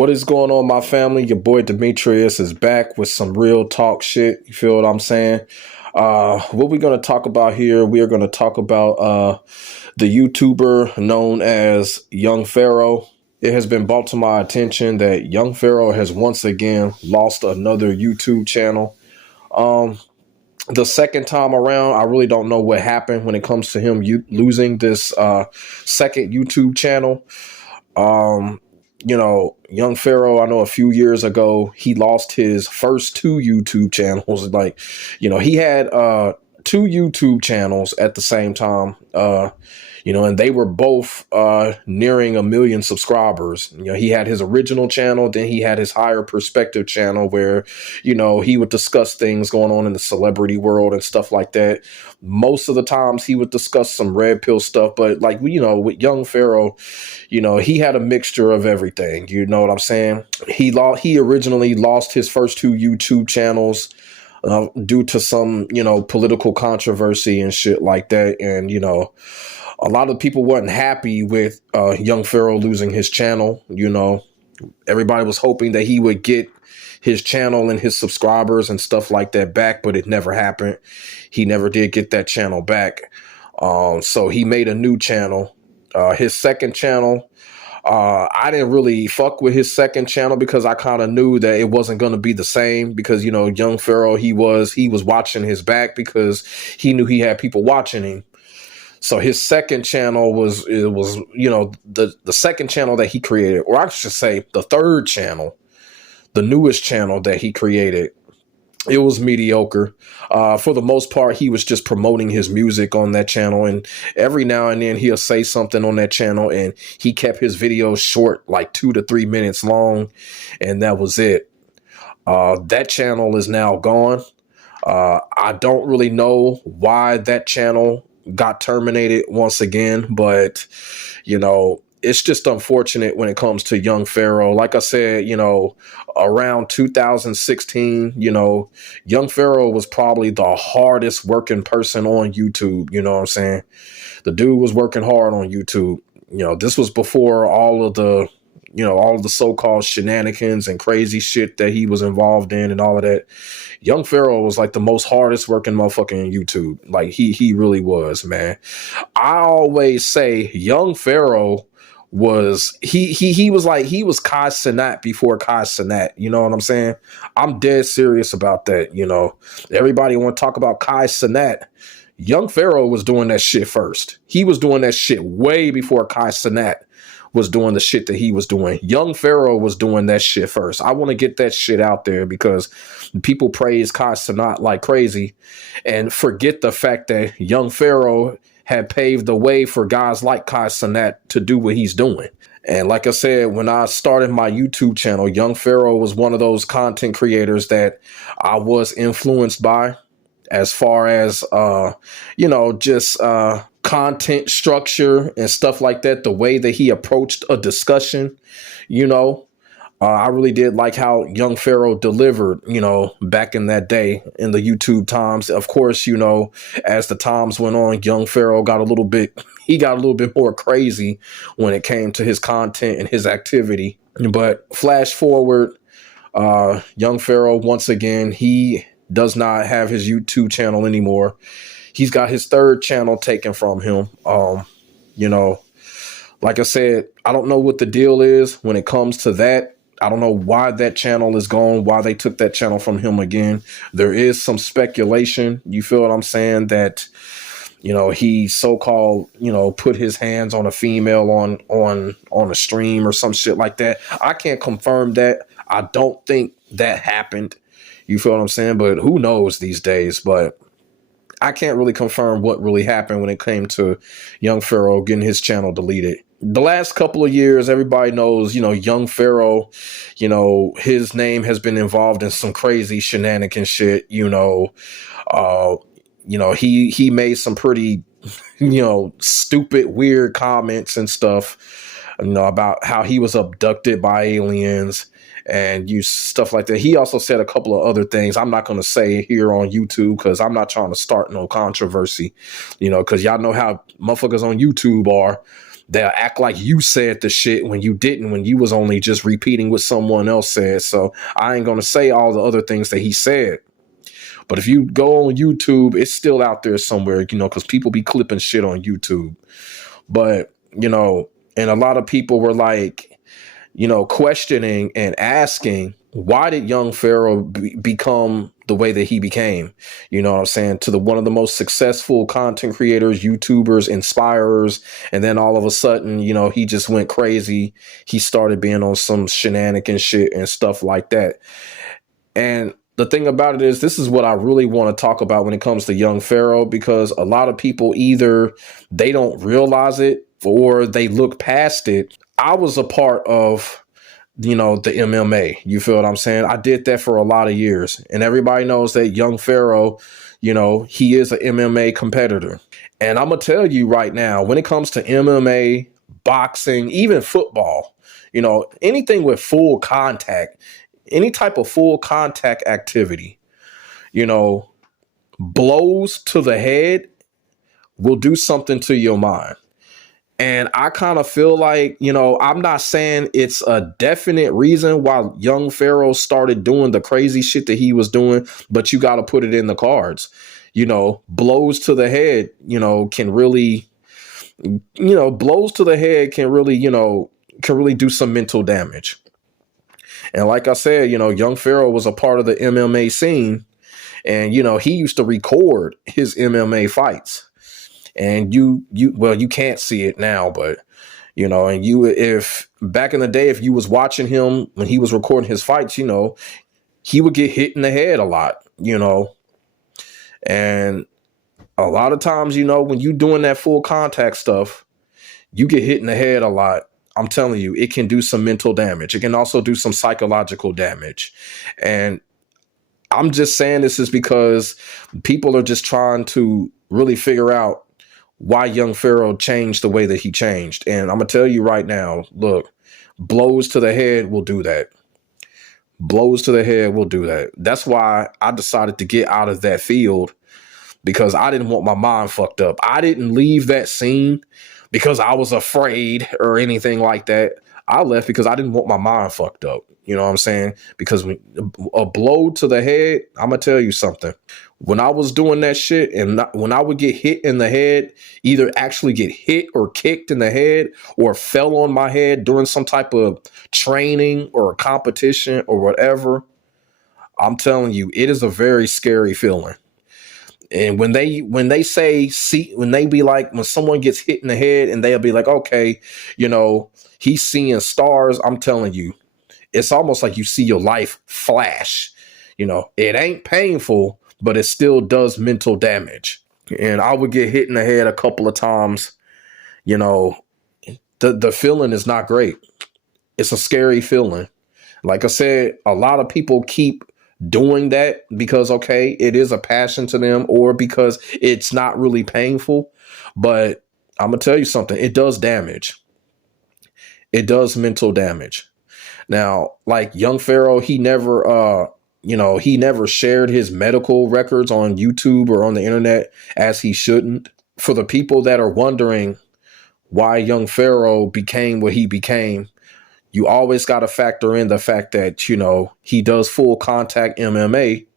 What is going on, my family? Your boy Demetrius is back with some real talk shit. You feel what I'm saying? What we're going to talk about here, we are going to talk about the YouTuber known as Young Pharaoh. It has been brought to my attention that Young Pharaoh has once again lost another YouTube channel. The second time around, I really don't know what happened when it comes to him losing this second YouTube channel. Young Pharaoh, I know a few years ago, he lost his first two YouTube channels. He had two YouTube channels at the same time, and they were both nearing 1 million subscribers. He had his original channel, then he had his higher perspective channel where, he would discuss things going on in the celebrity world and stuff like that. Most of the times he would discuss some red pill stuff, but with Young Pharaoh, he had a mixture of everything. You know what I'm saying? He originally lost his first two YouTube channels due to some, political controversy and shit like that. And, a lot of people weren't happy with Young Pharaoh losing his channel. Everybody was hoping that he would get his channel and his subscribers and stuff like that back, but it never happened. He never did get that channel back. So he made a new channel. His second channel, I didn't really fuck with his second channel because I kind of knew that it wasn't going to be the same because, Young Pharaoh, he was watching his back because he knew he had people watching him. So his second channel was the second channel that he created, or I should say the third channel, the newest channel that he created. It was mediocre. For the most part, he was just promoting his music on that channel. And every now and then he'll say something on that channel, and he kept his videos short, like 2 to 3 minutes long. And that was it. That channel is now gone. I don't really know why that channel got terminated once again, but it's just unfortunate when it comes to Young Pharaoh. Like I said, around 2016, Young Pharaoh was probably the hardest working person on YouTube. You know what I'm saying? The dude was working hard on YouTube. This was before all of the so-called shenanigans and crazy shit that he was involved in and all of that. Young Pharaoh was like the most hardest working motherfucker on YouTube. Like he really was, man. I always say Young Pharaoh was he was Kai Cenat before Kai Cenat. You know what I'm saying? I'm dead serious about that. Everybody want to talk about Kai Cenat. Young Pharaoh was doing that shit first. He was doing that shit way before Kai Cenat was doing the shit that he was doing. Young Pharaoh was doing that shit first. I want to get that shit out there because people praise Kai Cenat like crazy and forget the fact that Young Pharaoh had paved the way for guys like Kai Cenat to do what he's doing. And like I said, when I started my YouTube channel, Young Pharaoh was one of those content creators that I was influenced by as far as, content structure and stuff like that, the way that he approached a discussion. I really did like how Young Pharaoh delivered, back in that day in the YouTube times. Of course, as the times went on, Young Pharaoh got a little bit more crazy when it came to his content and his activity. But flash forward, Young Pharaoh, once again, he does not have his YouTube channel anymore. He's got his third channel taken from him. Like I said, I don't know what the deal is when it comes to that. I don't know why that channel is gone, why they took that channel from him again. There is some speculation, you feel what I'm saying, that, he so-called, put his hands on a female on a stream or some shit like that. I can't confirm that. I don't think that happened. You feel what I'm saying? But who knows these days? But I can't really confirm what really happened when it came to Young Pharaoh getting his channel deleted. The last couple of years, everybody knows, Young Pharaoh, his name has been involved in some crazy shenanigan shit. He made some pretty, stupid, weird comments and stuff, about how he was abducted by aliens and stuff like that. He also said a couple of other things I'm not going to say here on YouTube because I'm not trying to start no controversy, because y'all know how motherfuckers on YouTube are. they'll act like you said the shit when you didn't, when you was only just repeating what someone else said. So I ain't gonna say all the other things that he said. But if you go on YouTube, it's still out there somewhere, because people be clipping shit on YouTube. But, and a lot of people were like, questioning and asking, why did Young Pharaoh become the way that he became? You know what I'm saying? To one of the most successful content creators, YouTubers, inspirers. And then all of a sudden, he just went crazy. He started being on some shenanigan shit and stuff like that. And the thing about it is, this is what I really want to talk about when it comes to Young Pharaoh, because a lot of people either they don't realize it or they look past it. I was a part of, the MMA. You feel what I'm saying? I did that for a lot of years. And everybody knows that Young Pharaoh, he is an MMA competitor. And I'm going to tell you right now, when it comes to MMA, boxing, even football, anything with full contact, any type of full contact activity, blows to the head will do something to your mind. And I kind of feel like, I'm not saying it's a definite reason why Young Pharaoh started doing the crazy shit that he was doing, but you got to put it in the cards. Blows to the head, can really, blows to the head can really do some mental damage. And like I said, Young Pharaoh was a part of the MMA scene, and, he used to record his MMA fights. And you can't see it now, but, and if back in the day, if you was watching him when he was recording his fights, he would get hit in the head a lot, and a lot of times, when you doing that full contact stuff, you get hit in the head a lot. I'm telling you, it can do some mental damage. It can also do some psychological damage. And I'm just saying this is because people are just trying to really figure out why Young Pharaoh changed the way that he changed. And I'm going to tell you right now, look, blows to the head will do that. Blows to the head will do that. That's why I decided to get out of that field, because I didn't want my mind fucked up. I didn't leave that scene because I was afraid or anything like that. I left because I didn't want my mind fucked up. You know what I'm saying? Because a blow to the head, I'm going to tell you something. When I was doing that shit, and when I would get hit in the head, either actually get hit or kicked in the head or fell on my head during some type of training or a competition or whatever, I'm telling you, it is a very scary feeling. And when they say, see, when they be like, when someone gets hit in the head and they'll be like, okay, he's seeing stars. I'm telling you, it's almost like you see your life flash. It ain't painful, but it still does mental damage. And I would get hit in the head a couple of times. The feeling is not great. It's a scary feeling. Like I said, a lot of people keep doing that because, okay, it is a passion to them, or because it's not really painful. But I'm going to tell you something. It does damage. It does mental damage. Now, like Young Pharaoh, he never shared his medical records on YouTube or on the internet, as he shouldn't. For the people that are wondering why Young Pharaoh became what he became, you always got to factor in the fact that, he does full contact MMA,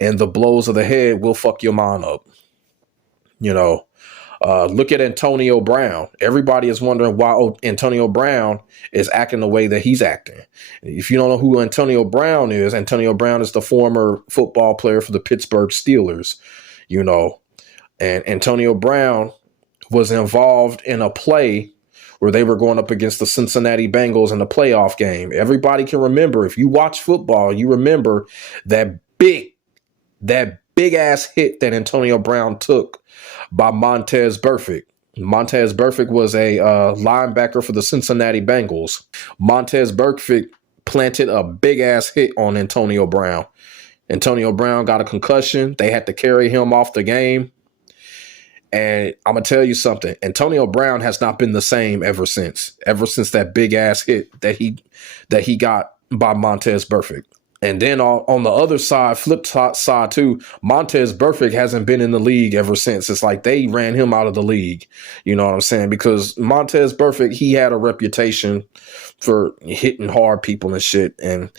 and the blows of the head will fuck your mind up. Look at Antonio Brown. Everybody is wondering why Antonio Brown is acting the way that he's acting. If you don't know who Antonio Brown is the former football player for the Pittsburgh Steelers, and Antonio Brown was involved in a play where they were going up against the Cincinnati Bengals in the playoff game. Everybody can remember, if you watch football, you remember that big ass hit that Antonio Brown took by Montez Burfict. Montez Burfict was a linebacker for the Cincinnati Bengals. Montez Burfict planted a big ass hit on Antonio Brown. Antonio Brown got a concussion. They had to carry him off the game. And I'm going to tell you something. Antonio Brown has not been the same ever since that big ass hit that he got by Montez Burfict. And then on the other side, side too, Montez Burfict hasn't been in the league ever since. It's like they ran him out of the league. You know what I'm saying? Because Montez Burfict, he had a reputation for hitting hard people and shit. And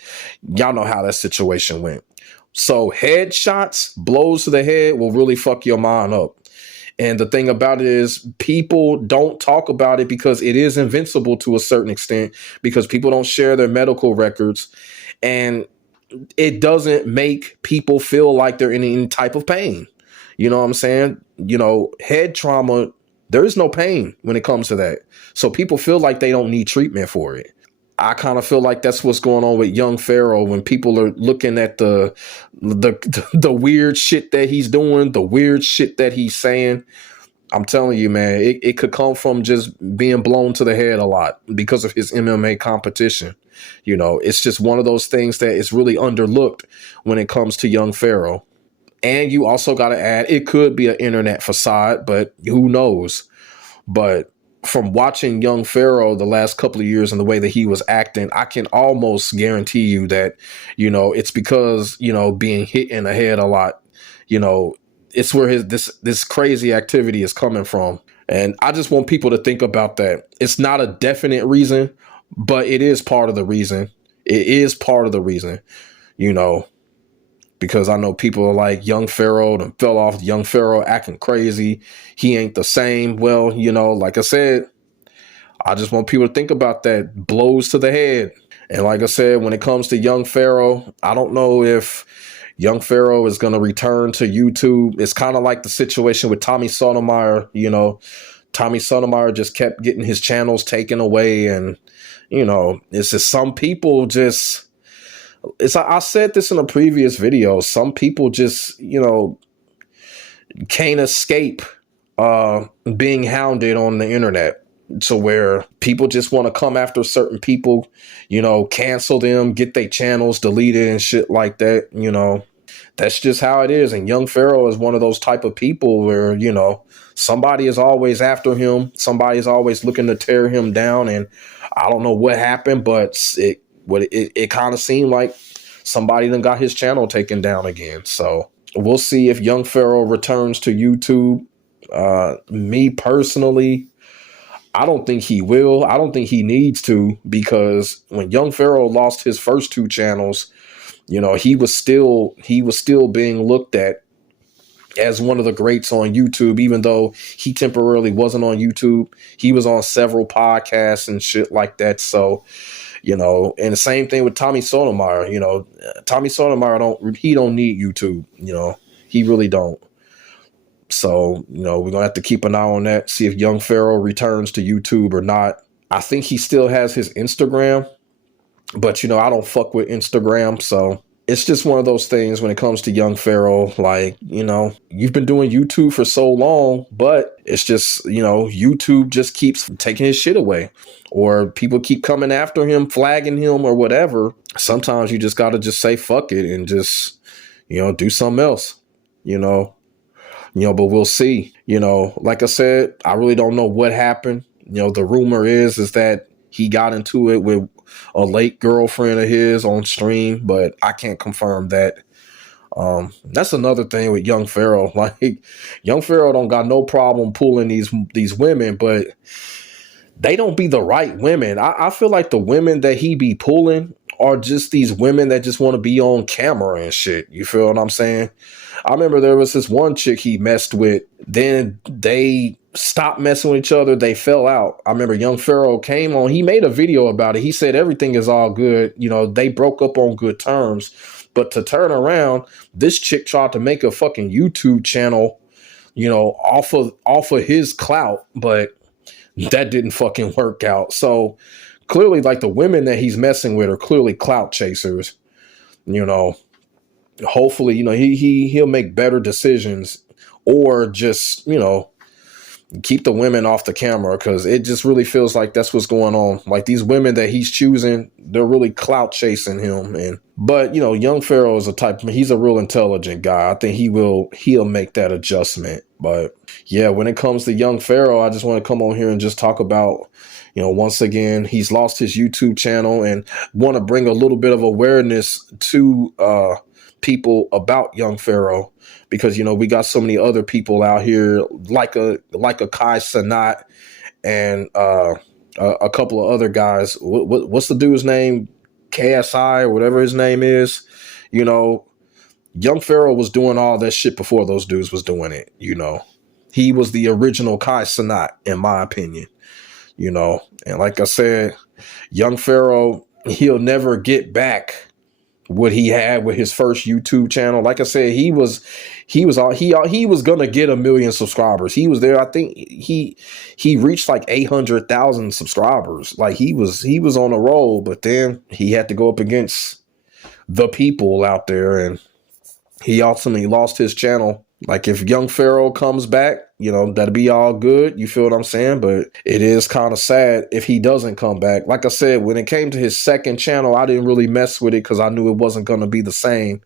y'all know how that situation went. So headshots, blows to the head will really fuck your mind up. And the thing about it is people don't talk about it because it is invincible to a certain extent because people don't share their medical records. And it doesn't make people feel like they're in any type of pain. You know what I'm saying? You know, head trauma, there is no pain when it comes to that. So people feel like they don't need treatment for it. I kind of feel like that's what's going on with Young Pharaoh when people are looking at the weird shit that he's doing, the weird shit that he's saying. I'm telling you, man, it could come from just being blown to the head a lot because of his MMA competition. You know, it's just one of those things that is really underlooked when it comes to Young Pharaoh. And you also got to add, it could be an internet facade, but who knows? But from watching Young Pharaoh the last couple of years and the way that he was acting, I can almost guarantee you that, you know, it's because, you know, being hit in the head a lot, you know, it's where this crazy activity is coming from. And I just want people to think about that. It's not a definite reason, but it is part of the reason. It is part of the reason, you know, because I know people are like Young Pharaoh and fell off. Young Pharaoh acting crazy. He ain't the same. Well, you know, like I said, I just want people to think about that. Blows to the head. And like I said, when it comes to Young Pharaoh, I don't know if Young Pharaoh is going to return to YouTube. It's kind of like the situation with Tommy Sotomayor. You know, Tommy Sotomayor just kept getting his channels taken away. And, you know, it's just some people just, I said this in a previous video. Some people just, you know, can't escape being hounded on the internet. To where people just want to come after certain people, you know, cancel them, get their channels deleted and shit like that. You know, that's just how it is. And Young Pharaoh is one of those type of people where, you know, somebody is always after him. Somebody is always looking to tear him down. And I don't know what happened, but it kind of seemed like somebody then got his channel taken down again. So we'll see if Young Pharaoh returns to YouTube. Me personally, I don't think he will. I don't think he needs to, because when Young Pharaoh lost his first two channels, you know, he was still being looked at as one of the greats on YouTube, even though he temporarily wasn't on YouTube. He was on several podcasts and shit like that. So, you know, and the same thing with Tommy Sotomayor. You know, Tommy Sotomayor don't need YouTube. You know, he really don't. So, you know, we're going to have to keep an eye on that, see if Young Pharaoh returns to YouTube or not. I think he still has his Instagram, but, you know, I don't fuck with Instagram. So it's just one of those things when it comes to Young Pharaoh. Like, you know, you've been doing YouTube for so long, but it's just, you know, YouTube just keeps taking his shit away, or people keep coming after him, flagging him or whatever. Sometimes you just got to just say fuck it and just, you know, do something else, you know. You know, but we'll see. You know, like I said, I really don't know what happened. You know, the rumor is that he got into it with a late girlfriend of his on stream, but I can't confirm that. That's another thing with Young Pharaoh. Like, Young Pharaoh don't got no problem pulling these women, but they don't be the right women. I feel like the women that he be pulling are just these women that just want to be on camera and shit. You feel what I'm saying? I remember there was this one chick he messed with. Then they stopped messing with each other. They fell out. I remember Young Pharaoh came on. He made a video about it. He said everything is all good. You know, they broke up on good terms. But to turn around, this chick tried to make a fucking YouTube channel, you know, off of his clout. But that didn't fucking work out. So clearly, like, the women that he's messing with are clearly clout chasers, you know. Hopefully, you know, he'll make better decisions, or just, you know, keep the women off the camera, because it just really feels like that's what's going on. Like, these women that he's choosing, they're really clout chasing him. But, you know, Young Pharaoh is he's a real intelligent guy. I think he'll make that adjustment. But yeah, when it comes to Young Pharaoh, I just want to come on here and just talk about, once again, he's lost his YouTube channel, and want to bring a little bit of awareness to people about Young Pharaoh, because we got so many other people out here like a Kai Cenat and a couple of other guys. What's the dude's name? KSI or whatever his name is. Young Pharaoh was doing all that shit before those dudes was doing it. He was the original Kai Cenat, in my opinion. And like I said, Young Pharaoh, he'll never get back what he had with his first YouTube channel. Like I said, he was gonna get 1 million subscribers. He was there. I think he reached like 800,000 subscribers. Like he was on a roll, but then he had to go up against the people out there, and he ultimately lost his channel. Like if Young Pharaoh comes back, that'd be all good. You feel what I'm saying? But it is kind of sad if he doesn't come back. Like I said, when it came to his second channel, I didn't really mess with it because I knew it wasn't going to be the same.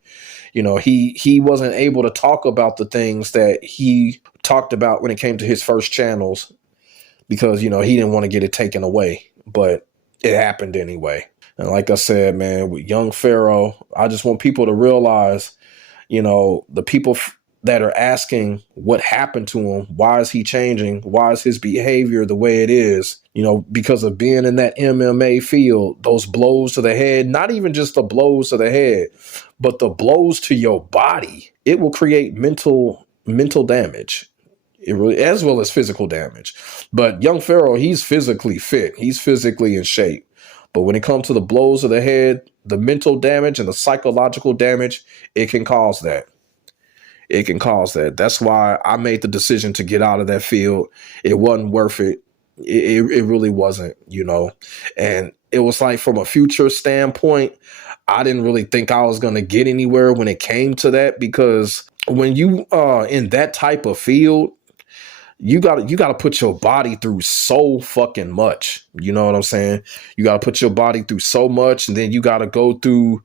He wasn't able to talk about the things that he talked about when it came to his first channels because, he didn't want to get it taken away. But it happened anyway. And like I said, man, with Young Pharaoh, I just want people to realize, the people that are asking what happened to him, why is he changing? Why is his behavior the way it is? Because of being in that MMA field, those blows to the head, not even just the blows to the head, but the blows to your body, it will create mental damage. It really, as well as physical damage. But Young Pharaoh, he's physically fit. He's physically in shape. But when it comes to the blows to the head, the mental damage and the psychological damage, it can cause that. It can cause that. That's why I made the decision to get out of that field. It wasn't worth it. It really wasn't, And it was like, from a future standpoint, I didn't really think I was going to get anywhere when it came to that, because when you are in that type of field, you got to put your body through so fucking much. You know what I'm saying? You got to put your body through so much, and then you got to go through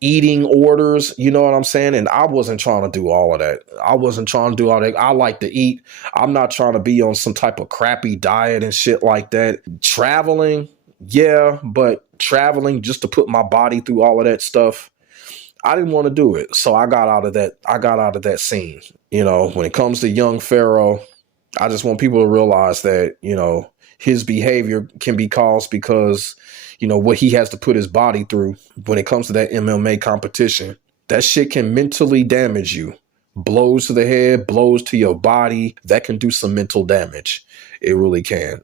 eating orders. You know what I'm saying? And I wasn't trying to do all of that. I wasn't trying to do all that. I like to eat. I'm not trying to be on some type of crappy diet and shit like that. Traveling, yeah, but traveling just to put my body through all of that stuff, I didn't want to do it. So I got out of that scene. When it comes to Young Pharaoh, I just want people to realize that, his behavior can be caused because, what he has to put his body through when it comes to that MMA competition. That shit can mentally damage you. Blows to the head, blows to your body, that can do some mental damage. It really can.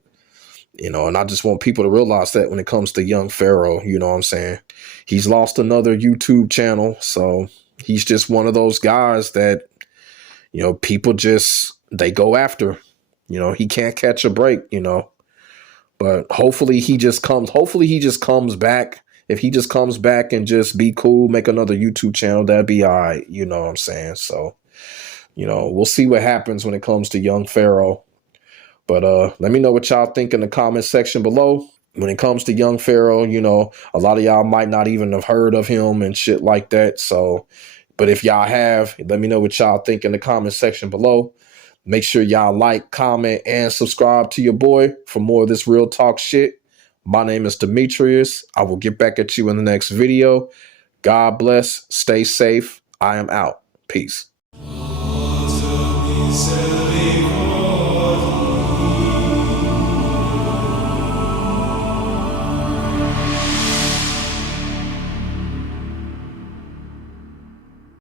And I just want people to realize that when it comes to Young Pharaoh, you know what I'm saying? He's lost another YouTube channel. So he's just one of those guys that, people they go after. He can't catch a break, But hopefully he just comes back. If he just comes back and just be cool, make another YouTube channel, that'd be all right. You know what I'm saying? So, we'll see what happens when it comes to Young Pharaoh. But let me know what y'all think in the comment section below. When it comes to Young Pharaoh, a lot of y'all might not even have heard of him and shit like that. So, but if y'all have, let me know what y'all think in the comment section below. Make sure y'all like, comment, and subscribe to your boy for more of this real talk shit. My name is Demetrius. I will get back at you in the next video. God bless. Stay safe. I am out. Peace.